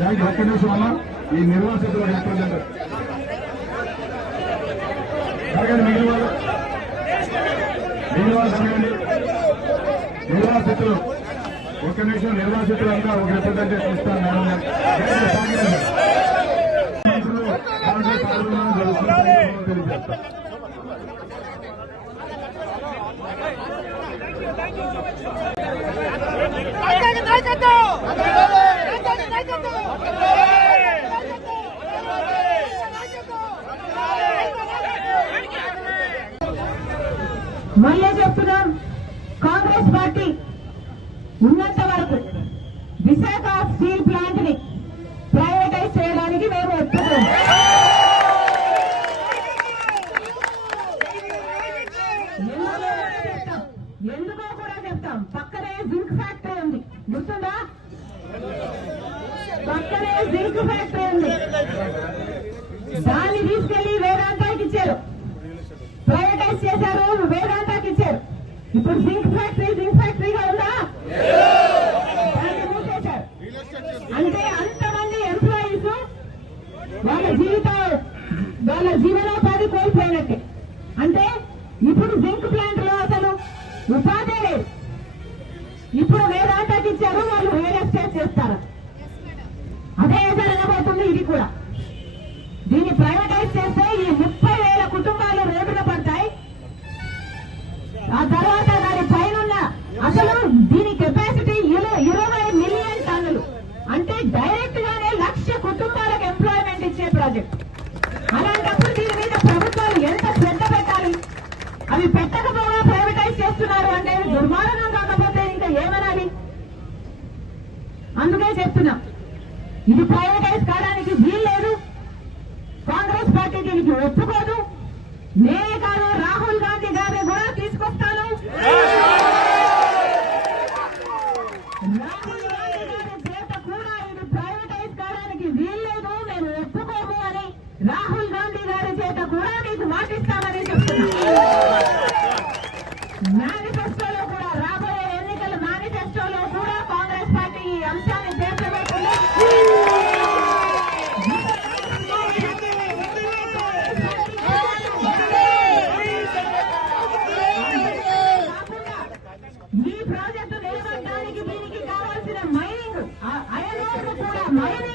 ఒక్క నిమిషం అన్న ఈ నిర్వాసితులు రిప్రజెంటర్ మిగిలిన వాళ్ళు సమయండి నిర్వాసితులు ఒక్క నిమిషం నిర్వాసితులు అంతా ఒక రిప్రజెంటేషన్ ఇస్తాను మళ్ళీ చెప్తున్నాం, కాంగ్రెస్ పార్టీ ఉన్నంత వరకు విశాఖ స్టీల్ ప్లాంట్ ని ప్రైవేటైజ్ చేయడానికి మేము ఒప్పుకోం. ఎందుకో కూడా చెప్తాం. పక్కనే జింక్ ఫ్యాక్టరీ ఉంది, గుర్తుందా? పక్కనే జింక్ ఫ్యాక్టరీ ఉంది, దాన్ని తీసుకెళ్లి వేదాంతానికి ఇచ్చారు, ప్రైవేటైజ్ చేశారు, వేదాంతాకి ఇచ్చారు. ఇప్పుడు జింక్ ఫ్యాక్టరీగా ఉందా? దాన్ని మూసేశారు. అంటే అంతమంది ఎంప్లాయీస్ వాళ్ళ జీవనోపాధి కోల్పోయినట్టే. అంటే ఇప్పుడు జింక్ ప్లాంట్ లో అసలు ఉపాధి లేదు. ఇప్పుడు వేదాంతాకి ఇచ్చారు, వాళ్ళు రియల్ ఎస్టేట్ చేస్తారు. అదే జరగబోతుంది ఇది కూడా. దీన్ని ప్రైవేటైజ్ చేస్తే ఈ 30,000 కుటుంబాలు రోడ్డున పడతాయి. ఆ తర్వాత దాని పైన అసలు దీని కెపాసిటీ 20 మిలియన్ టన్నులు. అంటే డైరెక్ట్ గానే 1,00,000 కుటుంబాలకు ఎంప్లాయ్మెంట్ ఇచ్చే ప్రాజెక్ట్. అలాంటప్పుడు దీని మీద ప్రభుత్వాలు ఎంత శ్రద్ధ పెట్టాలి? అవి పెట్టకపోగా ప్రైవేటైజ్ చేస్తున్నారు అంటే దుర్మార్గం కాకపోతే ఇంకా ఏమనాలి? అందుకే చెప్తున్నా, ఇది ప్రైవేటైజ్ కావడానికి వీల్లేదు. కాంగ్రెస్ పార్టీ దీనికి ఒప్పుకోదు. నేనే కాదు, రాహుల్ గాంధీ గారిని కూడా తీసుకొస్తాను. రాహుల్ గాంధీ గారి చేత కూడా ఇది ప్రైవేటైజ్ కావడానికి వీల్లేదు, మేము ఒప్పుకోము అని రాహుల్ గాంధీ గారి చేత కూడా మీకు మాటిస్తామని చెప్తున్నా. మేనిఫెస్టోలో కూడా, రాబోయే ఎన్నికల మేనిఫెస్టోలో కూడా కాంగ్రెస్ పార్టీ ఈ అంశాన్ని చేర్చబోతుంది. ఈ ప్రాజెక్టు నిలబడడానికి దీనికి కావాల్సిన మైనింగ్, అయన్ కూడా మైనింగ్